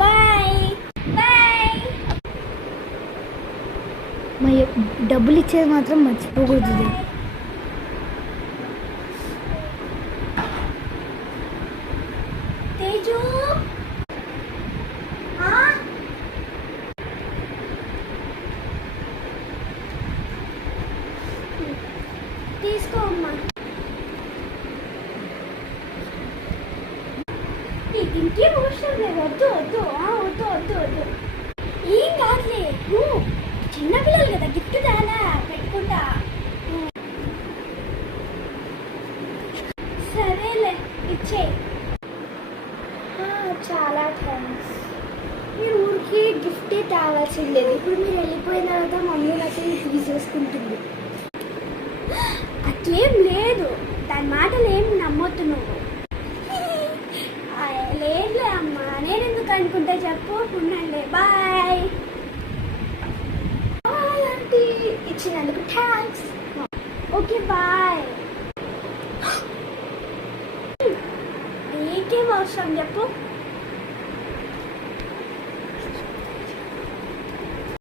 Bye bye. మా డబ్బులు ఇచ్చేది మాత్రం మర్చిపోకూడదు. తేజు తీసుకో అమ్మా. ఇంకేం అవసరం లేదు. వద్దు వద్దు వద్దు వద్దు వద్దు. ఏం కాదులే, చిన్నపిల్లలు కదా, గిఫ్ట్ చాలా పెట్టుకుంటా. సరేలే ఇచ్చే. చాలా థ్యాంక్స్. మీరు ఊరికి గిఫ్టే తేవాల్సిండేది. ఇప్పుడు మీరు వెళ్ళిపోయిన తర్వాత మమ్మీ నాకు తీసేసుకుంటుంది. అట్లేం లేదు, దాని మాటలు ఏం నమ్మొద్దు నువ్వు. లేదులే అమ్మా, నేను ఎందుకు అనుకుంటా చెప్పు. ఉండండి. బాయ్. బాయ్ ఆంటీ, ఇచ్చినందుకు థ్యాంక్స్. Okay bye. నీకేం అవసరం చెప్పు.